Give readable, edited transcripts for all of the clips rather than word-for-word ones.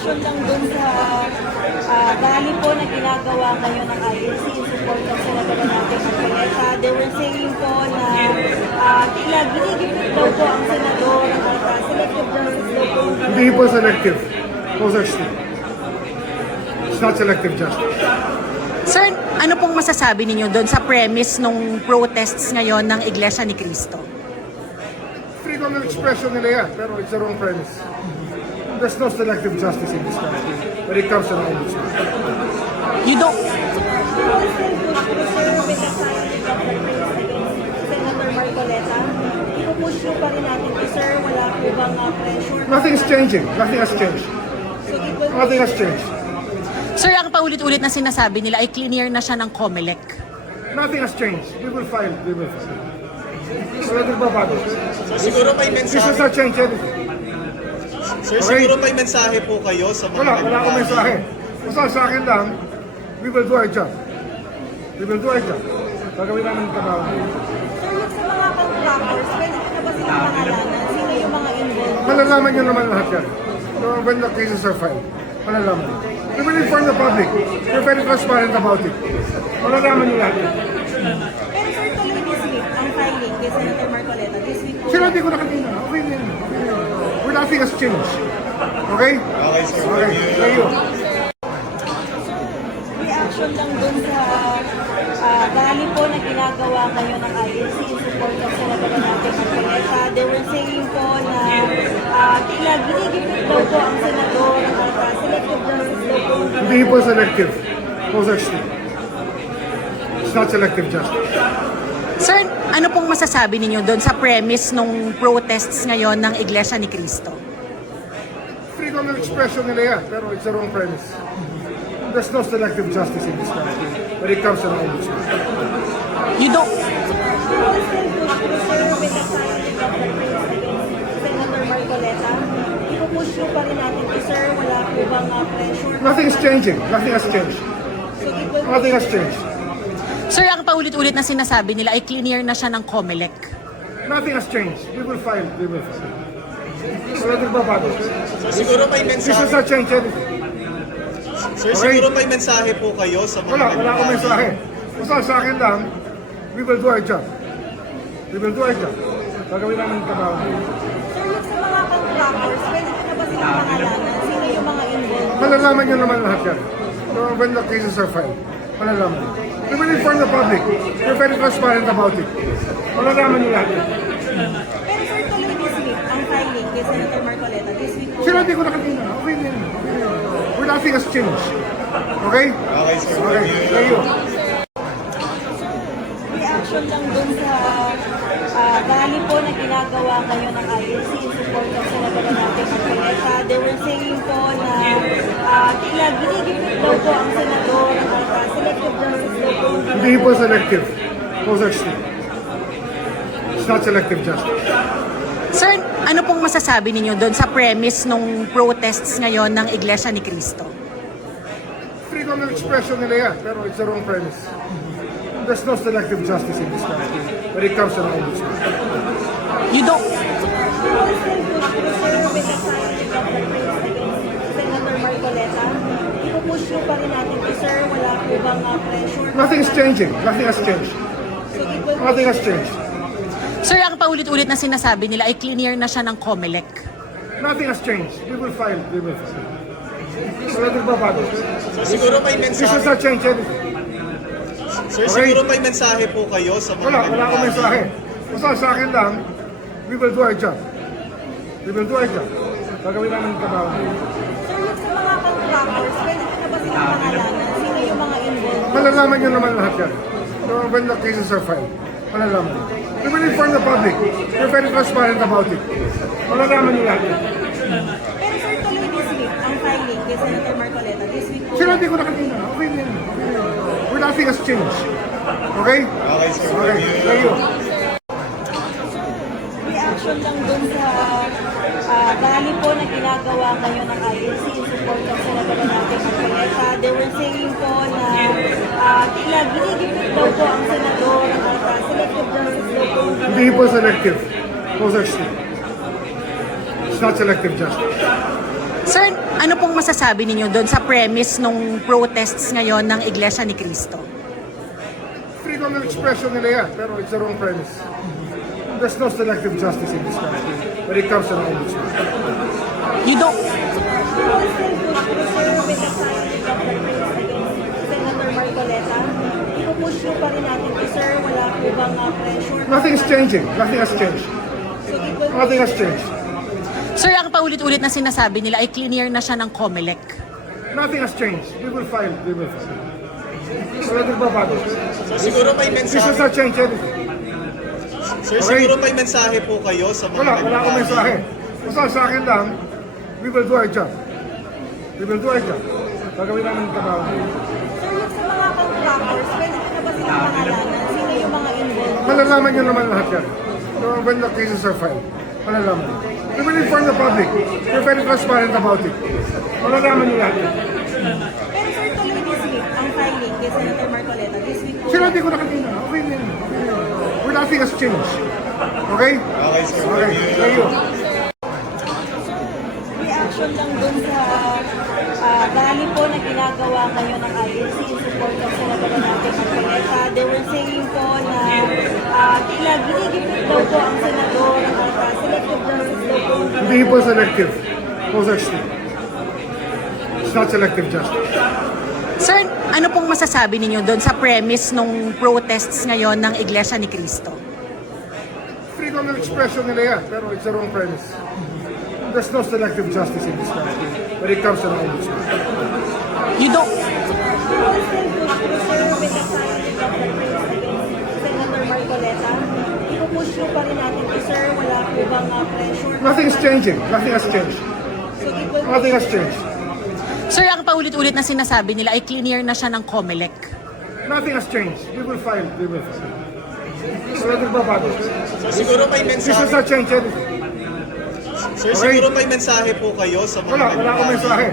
reaction lang dun sa rally po na ginagawa ngayon ng INC in support ng senador natin Marcoleta. They were saying po na tila ginigipit daw po ang senador at selective justice daw po. Hindi po selective. No such thing. It's not selective justice. Sir, ano pong masasabi ninyo doon sa premise nung protests ngayon ng Iglesia ni Cristo? Freedom of expression nila yan, pero it's the wrong premise. There's no selective justice in this country when it comes to the ombudsman. You don't... Senator Marcoleta, ipupush nyo pa rin natin to, sir. Wala po bang pressure? Nothing's changing. Nothing has changed. Nothing has changed. Sir, ang paulit-ulit na sinasabi nila ay clear na siya ng COMELEC. Nothing has changed. We will file. We will file. Wala nagbabago. Siguro may This mensahe. does not change anything. Sir, Okay. siguro may mensahe po kayo sa mga Wala akong mensahe. Basta sa akin lang, we will do our job. We will do our job. Gagawin namin yung trabaho. Sir, yung sa mga contractors, pwede ko na ba silang pangalanan? Sino yung mga involved? Malalaman nyo naman lahat yan. So, when the cases are filed, malalaman. We will inform the public. We're very transparent about it. Malalaman nyo lahat yan. Pero sir, tuloy this week ang filing kay Senator Marcoleta. This week po. Sinabi ko na kanina, okay na yan. Where nothing has changed. Okay? Okay, sir. Okay. Thank you. Reaction lang dun sa rally po na ginagawa ngayon ng INC in support ng senador natin Marcoleta. They were saying po na tila ginigipit daw po ang senador at selective justice daw po. Hindi po selective. No such thing. It's not selective justice. Sir, ano pong masasabi ninyo doon sa premise nung protests ngayon ng Iglesia ni Cristo? Freedom of expression nila yan, pero it's the wrong premise. There's no selective justice in this country when it comes to the ombudsman. You don't... Senator Marcoleta, ipupush nyo pa rin natin to, sir. Wala po bang pressure? Nothing's changing. Nothing has changed. So, equal Nothing has changed. Sir, ang paulit-ulit na sinasabi nila ay clear na siya ng COMELEC. Nothing has changed. We will file. We will file. Wala nagbabago. Siguro may This mensahe. does not change anything. Sir, Okay. siguro may mensahe po kayo sa mga Wala akong mensahe. Basta sa akin lang, we will do our job. We will do our job. Gagawin namin yung trabaho. Sir, yung sa mga contractors, pwede ko na ba silang pangalanan? Sino yung mga involved? Malalaman nyo naman lahat yan. So, when the cases are filed, malalaman. We will inform the public. We're very transparent about it. Malalaman nyo lahat yan. Pero sir, tuloy this week ang filing kay Senator Marcoleta. This week po. Sinabi ko na kanina, okay na yan. Where nothing has changed. Okay? Okay, sir. Okay. Thank you. Reaction lang dun sa rally po na ginagawa ngayon ng INC in support ng senador natin Marcoleta. They were saying po na tila ginigipit daw po ang senador at selective justice daw po. Hindi po selective. No such thing. It's not selective justice. Sir, ano pong masasabi ninyo doon sa premise nung protests ngayon ng Iglesia ni Cristo? Freedom of expression nila yan, pero it's the wrong premise. There's no selective justice in this country when it comes to the ombudsman. You don't... Senator Marcoleta, ipupush nyo pa rin natin to, sir. Wala po bang pressure? Nothing's changing. Nothing has changed. So, equal Nothing has changed. Sir, ang paulit-ulit na sinasabi nila ay clear na siya ng COMELEC. Nothing has changed. We will file. We will file. Wala nagbabago. Sir, siguro may This does mensahe. not change anything. Sir, Okay. siguro may mensahe po kayo sa mga Wala akong mensahe. Basta sa akin lang, we will do our job. We will do our job. Gagawin namin yung trabaho. Sir, yung sa mga contractors, pwede ko na ba silang pangalanan? Sino yung mga involved? Malalaman nyo naman lahat yan. So, when the cases are filed, malalaman. We will inform the public. We're very transparent about it. Malalaman nyo lahat yan. Pero sir, tuloy this week ang filing kay Senator Marcoleta. This week po. Sinabi ko na kanina, okay na yan. Where nothing has changed. Okay? Okay, sir. Okay. Thank you. Reaction lang dun sa rally po na ginagawa ngayon ng INC in support ng senador natin Marcoleta. They were saying po na tila ginigipit daw po ang senador at selective justice daw po. Hindi po selective. No such thing. It's not selective justice. Sir, ano pong masasabi ninyo doon sa premise nung protests ngayon ng Iglesia ni Cristo? Freedom of expression nila yan, pero it's the wrong premise. There's no selective justice in this country when it comes to the ombudsman. You don't... Senator Marcoleta, ipupush nyo pa rin natin to, sir. Wala po bang pressure? Nothing's changing. Nothing has changed. So, it will Nothing has changed. Sir, ang paulit-ulit na sinasabi nila ay clear na siya ng COMELEC. Nothing has changed. We will file. We will file. Wala nagbabago. Sir, siguro may This does mensahe. not change anything. Sir, siguro may mensahe po kayo sa mga Wala akong mensahe. Basta sa akin lang, we will do our job. We will do our job. Gagawin namin yung trabaho. Sir, yung sa mga contractors, pwede ko na ba silang pangalanan? Sino yung mga involved? Malalaman nyo naman lahat yan. So, when the cases are filed, malalaman. We will inform the public. We're very transparent about it. Malalaman nyo lahat yan. Pero sir, tuloy this week ang filing kay Senator Marcoleta. This week po. Sila hindi ko nakakita. Okay na yun. Well, nothing has changed. Okay? Okay, sir. Okay. Thank you. Reaction lang dun sa rally po na ginagawa ngayon ng INC in support ng Senator natin Marcoleta. They were saying po na tila ginigipit daw po ang senador at selective justice daw po. Hindi po selective. No such thing. It's not selective justice. Sir, ano pong masasabi ninyo doon sa premise nung protests ngayon ng Iglesia ni Cristo? Freedom of expression nila yan, pero it's the wrong premise. There's no selective justice in this country when it comes to the ombudsman. You don't... Senator Marcoleta, ipupush nyo pa rin natin to, sir. Wala po bang pressure? Nothing's changing. Nothing has changed. So, it will Nothing has changed. Sir, ang paulit-ulit na sinasabi nila ay clear na siya ng COMELEC. Nothing has changed. We will file. We will file. Wala nagbabago. Sir, siguro may This does mensahe. not change anything. Sir, siguro may mensahe po kayo sa mga Wala akong mensahe.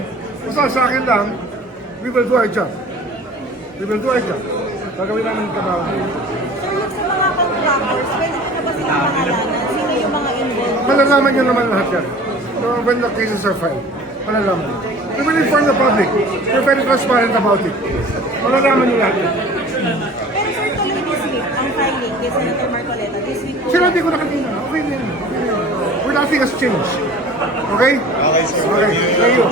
Basta sa akin lang, we will do our job. We will do our job. Gagawin namin yung trabaho. Sir, yung sa mga contractors, pwede ko na ba silang pangalanan? Sino yung mga involved? Malalaman nyo naman lahat yan. So, when the cases are filed, malalaman. We will inform the public. We're very transparent about it. Malalaman nyo lahat yan. Pero sir, tuloy this week ang filing kay Senator Marcoleta. This week po. Sila hindi ko nakakita. Okay na yun. Well, nothing has changed. Okay? Okay, sir. Okay. Thank you.